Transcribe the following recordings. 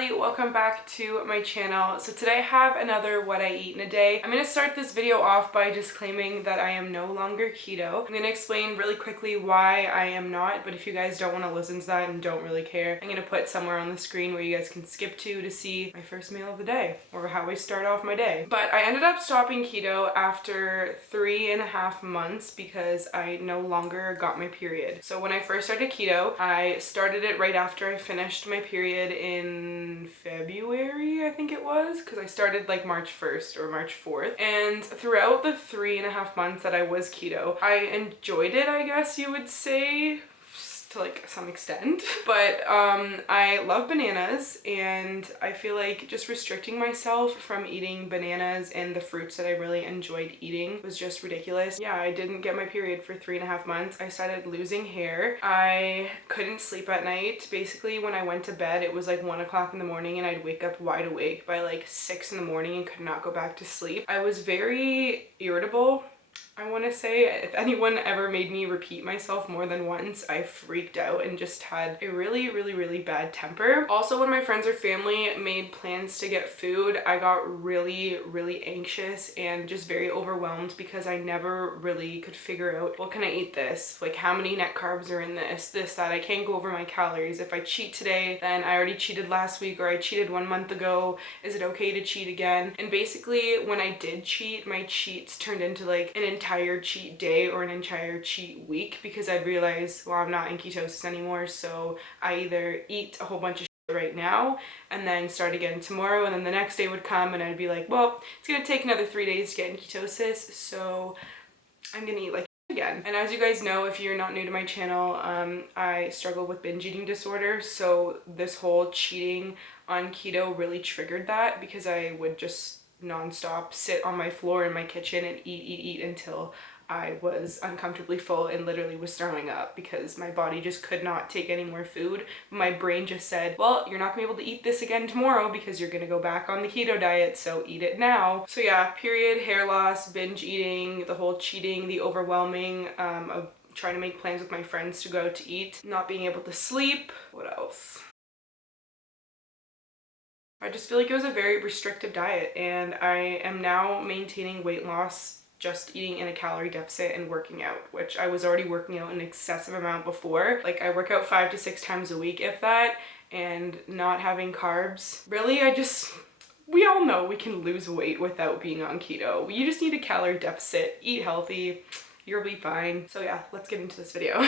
Kylie, welcome back to my channel. So today I have another what I eat in a day. I'm going to start this video off by disclaiming that I am no longer keto. I'm going to explain really quickly why I am not, but if you guys don't want to listen to that and don't really care, I'm going to put somewhere on the screen where you guys can skip to see my first meal of the day or how I start off my day. But I ended up stopping keto after 3.5 months because I no longer got my period. So when I first started keto, I started it right after I finished my period in February, I think it was, because I started like March 1st or March 4th. And throughout the 3.5 months that I was keto, I enjoyed it, I guess you would say, to like some extent. But I love bananas, and I feel like just restricting myself from eating bananas and the fruits that I really enjoyed eating was just ridiculous. Yeah, I didn't get my period for 3.5 months. I started losing hair. I couldn't sleep at night. Basically, when I went to bed, it was like 1 o'clock in the morning and I'd wake up wide awake by like 6 in the morning and could not go back to sleep. I was very irritable. I want to say, if anyone ever made me repeat myself more than once, I freaked out and just had a really bad temper. Also, when my friends or family made plans to get food, I got really anxious and just very overwhelmed because I never really could figure out, what can I eat this? Like, how many net carbs are in this, that. I can't go over my calories. If I cheat today, then I already cheated last week, or I cheated 1 month ago. Is it okay to cheat again? And basically, when I did cheat, my cheats turned into like an entire cheat day or an entire cheat week, because I'd realize, well, I'm not in ketosis anymore, so I either eat a whole bunch of shit right now and then start again tomorrow, and then the next day would come and I'd be like, well, it's gonna take another 3 days to get in ketosis, so I'm gonna eat like again. And as you guys know, if you're not new to my channel, I struggle with binge eating disorder, so this whole cheating on keto really triggered that, because I would just non-stop sit on my floor in my kitchen and eat until I was uncomfortably full and literally was throwing up, because my body just could not take any more food. My brain just said, well, you're not gonna be able to eat this again tomorrow because you're gonna go back on the keto diet, so eat it now. So yeah, period, hair loss, binge eating, the whole cheating, the overwhelming of trying to make plans with my friends to go out to eat, not being able to sleep. What else? I just feel like it was a very restrictive diet, and I am now maintaining weight loss just eating in a calorie deficit and working out, which I was already working out an excessive amount before. Like, I work out 5 to 6 times a week, if that, and not having carbs. Really, we all know we can lose weight without being on keto. You just need a calorie deficit, eat healthy, you'll be fine. So yeah, let's get into this video.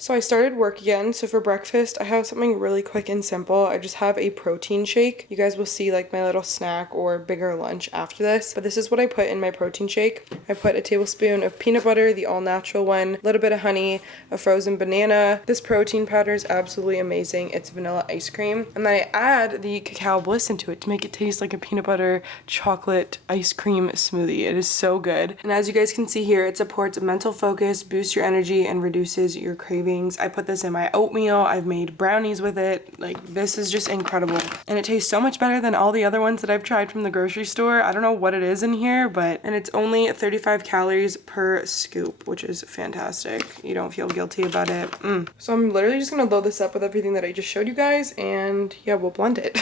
So I started work again. So for breakfast, I have something really quick and simple. I just have a protein shake. You guys will see like my little snack or bigger lunch after this. But this is what I put in my protein shake. I put a tablespoon of peanut butter, the all natural one, a little bit of honey, a frozen banana. This protein powder is absolutely amazing. It's vanilla ice cream. And then I add the Cacao Bliss into it to make it taste like a peanut butter chocolate ice cream smoothie. It is so good. And as you guys can see here, it supports mental focus, boosts your energy, and reduces your cravings. I put this in my oatmeal. I've made brownies with it. Like, this is just incredible. And it tastes so much better than all the other ones that I've tried from the grocery store. I don't know what it is in here, and it's only 35 calories per scoop, which is fantastic. You don't feel guilty about it. So I'm literally just gonna load this up with everything that I just showed you guys, and yeah, we'll blend it.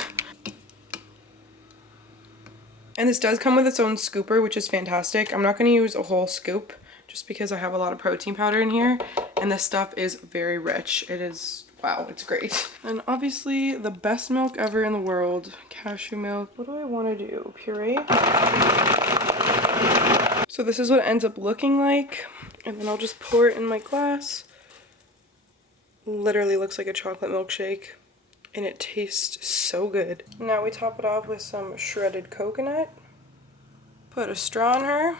And this does come with its own scooper, which is fantastic. I'm not gonna use a whole scoop, just because I have a lot of protein powder in here, and this stuff is very rich. It is, wow, it's great. And obviously the best milk ever in the world, cashew milk. What do I want to do? Puree? So this is what it ends up looking like, and then I'll just pour it in my glass. Literally looks like a chocolate milkshake, and it tastes so good. Now we top it off with some shredded coconut. Put a straw in her.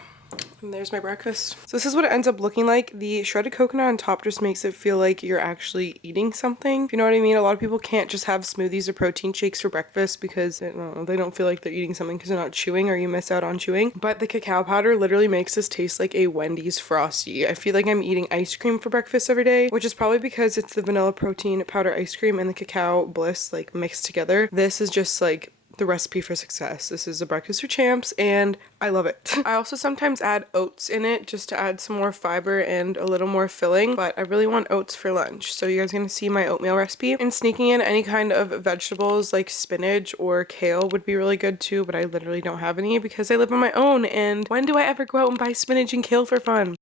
And there's my breakfast. So this is what it ends up looking like. The shredded coconut on top just makes it feel like you're actually eating something. If you know what I mean? A lot of people can't just have smoothies or protein shakes for breakfast because they don't feel like they're eating something because they're not chewing, or you miss out on chewing. But the cacao powder literally makes this taste like a Wendy's Frosty. I feel like I'm eating ice cream for breakfast every day, which is probably because it's the vanilla protein powder ice cream and the Cacao Bliss like mixed together. This is just like the recipe for success. This is a breakfast for champs and I love it. I also sometimes add oats in it just to add some more fiber and a little more filling, but I really want oats for lunch. So you guys are gonna see my oatmeal recipe, and sneaking in any kind of vegetables like spinach or kale would be really good too, but I literally don't have any because I live on my own, and when do I ever go out and buy spinach and kale for fun?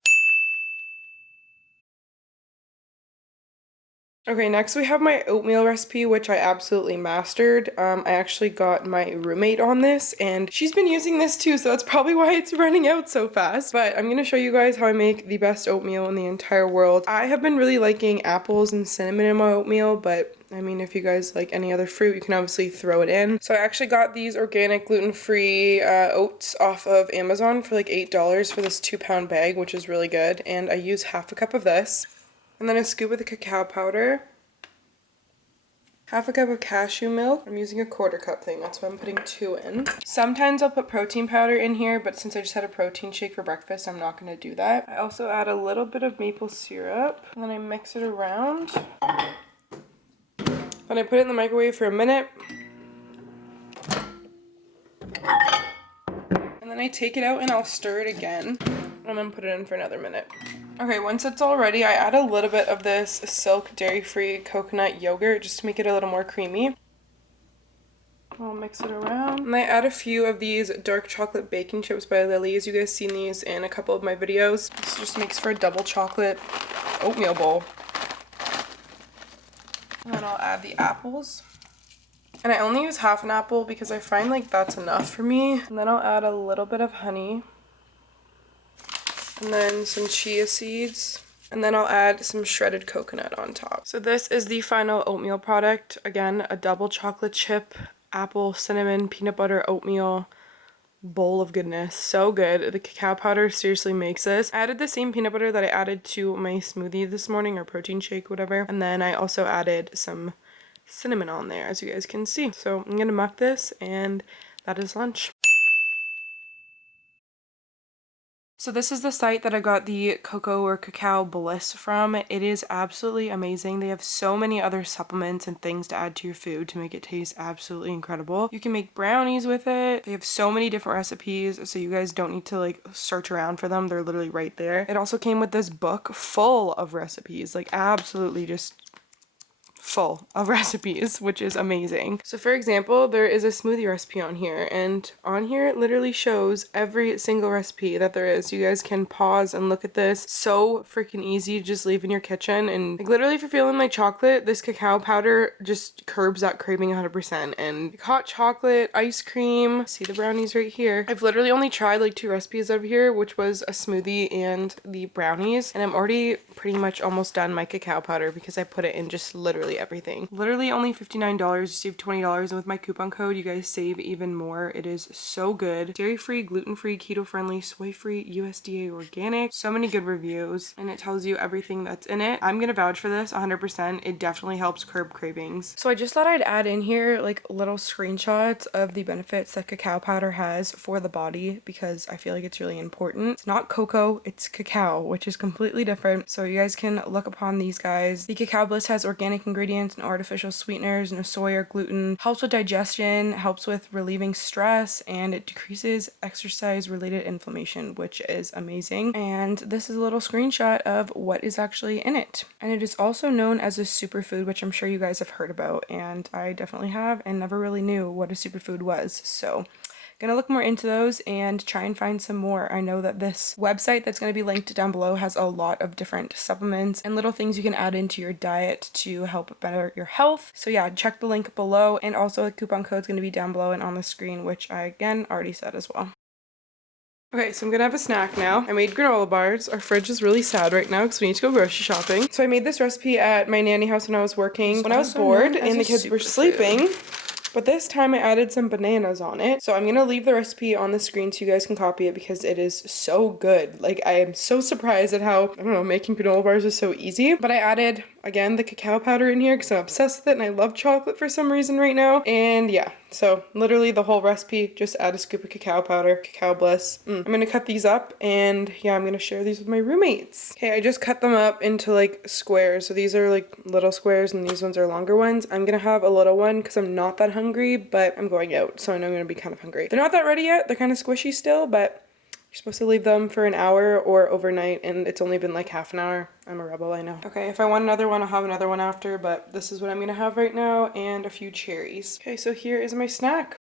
Okay, next we have my oatmeal recipe, which I absolutely mastered. I actually got my roommate on this, and she's been using this too, so that's probably why it's running out so fast. But I'm gonna show you guys how I make the best oatmeal in the entire world. I have been really liking apples and cinnamon in my oatmeal, but I mean, if you guys like any other fruit, you can obviously throw it in. So I actually got these organic gluten-free oats off of Amazon for like $8 for this 2-pound bag, which is really good. And I use half a cup of this. And then a scoop of the cacao powder, half a cup of cashew milk. I'm using a 1/4 cup thing, that's why I'm putting 2 in. Sometimes I'll put protein powder in here, but since I just had a protein shake for breakfast, I'm not going to do that. I also add a little bit of maple syrup, and then I mix it around. Then I put it in the microwave for a minute. And then I take it out and I'll stir it again, and then put it in for another minute. Okay, once it's all ready, I add a little bit of this Silk dairy-free coconut yogurt just to make it a little more creamy. I'll mix it around. And I add a few of these dark chocolate baking chips by Lily's. You guys seen these in a couple of my videos. This just makes for a double chocolate oatmeal bowl. And then I'll add the apples. And I only use half an apple because I find like that's enough for me. And then I'll add a little bit of honey. And then some chia seeds, and then I'll add some shredded coconut on top. So this is the final oatmeal product. Again, a double chocolate chip, apple, cinnamon, peanut butter, oatmeal bowl of goodness. So good. The cacao powder seriously makes this. I added the same peanut butter that I added to my smoothie this morning, or protein shake, whatever. And then I also added some cinnamon on there, as you guys can see. So I'm gonna muck this, and that is lunch. So this is the site that I got the Cocoa or Cacao Bliss from. It is absolutely amazing. They have so many other supplements and things to add to your food to make it taste absolutely incredible. You can make brownies with it. They have so many different recipes, so you guys don't need to like search around for them. They're literally right there. It also came with this book full of recipes, like absolutely just full of recipes, which is amazing. So for example, there is a smoothie recipe on here, and on here it literally shows every single recipe that there is. You guys can pause and look at this. So freaking easy to just leave in your kitchen, and like literally if you're feeling like chocolate, this cacao powder just curbs that craving 100%. And like hot chocolate, ice cream, see the brownies right here. I've literally only tried like 2 recipes over here, which was a smoothie and the brownies, and I'm already pretty much almost done my cacao powder because I put it in just literally everything. Literally only $59, you save $20, and with my coupon code you guys save even more. It is so good. Dairy-free, gluten-free, keto-friendly, soy-free, USDA organic. So many good reviews, and it tells you everything that's in it. I'm gonna vouch for this 100%. It definitely helps curb cravings. So I just thought I'd add in here like little screenshots of the benefits that cacao powder has for the body, because I feel like it's really important. It's not cocoa, it's cacao, which is completely different. So you guys can look upon these guys. The Cacoa Bliss has organic ingredients and artificial sweeteners, no soy or gluten, helps with digestion, helps with relieving stress, and it decreases exercise related inflammation, which is amazing. And this is a little screenshot of what is actually in it. And it is also known as a superfood, which I'm sure you guys have heard about, and I definitely have, and never really knew what a superfood was. So gonna look more into those and try and find some more. I know that this website that's going to be linked down below has a lot of different supplements and little things you can add into your diet to help better your health. So yeah, check the link below, and also the coupon code is going to be down below and on the screen, which I again already said as well. Okay, so I'm gonna have a snack now. I made granola bars. Our fridge is really sad right now because we need to go grocery shopping. So I made this recipe at my nanny house when I was working, when I was bored and the kids were sleeping. But this time I added some bananas on it. So I'm gonna leave the recipe on the screen so you guys can copy it because it is so good. Like, I am so surprised at how, I don't know, making granola bars is so easy. But I added again, the cacao powder in here because I'm obsessed with it and I love chocolate for some reason right now. And yeah, so literally the whole recipe, just add a scoop of cacao powder, Cacoa Bliss. I'm gonna cut these up and yeah, I'm gonna share these with my roommates. Okay, I just cut them up into like squares. So these are like little squares and these ones are longer ones. I'm gonna have a little one because I'm not that hungry, but I'm going out, so I know I'm gonna be kind of hungry. They're not that ready yet. They're kind of squishy still, but you're supposed to leave them for an hour or overnight, and it's only been like half an hour. I'm a rebel, I know. Okay, if I want another one, I'll have another one after, but this is what I'm gonna have right now, and a few cherries. Okay, so here is my snack.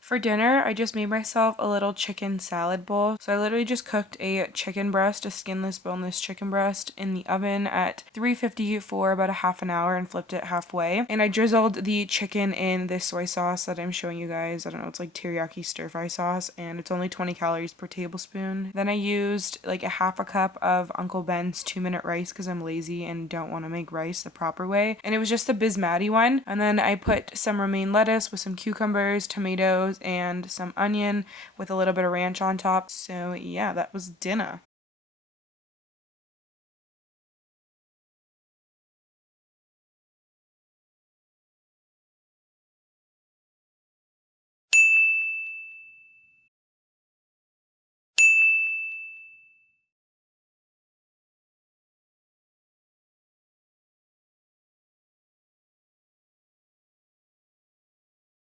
For dinner, I just made myself a little chicken salad bowl. So I literally just cooked a chicken breast, a skinless, boneless chicken breast in the oven at 350 for about a half an hour and flipped it halfway. And I drizzled the chicken in this soy sauce that I'm showing you guys. I don't know, it's like teriyaki stir fry sauce and it's only 20 calories per tablespoon. Then I used like a half a cup of Uncle Ben's 2-minute rice because I'm lazy and don't want to make rice the proper way. And it was just the basmati one. And then I put some romaine lettuce with some cucumbers, tomatoes, and some onion with a little bit of ranch on top. So yeah, that was dinner.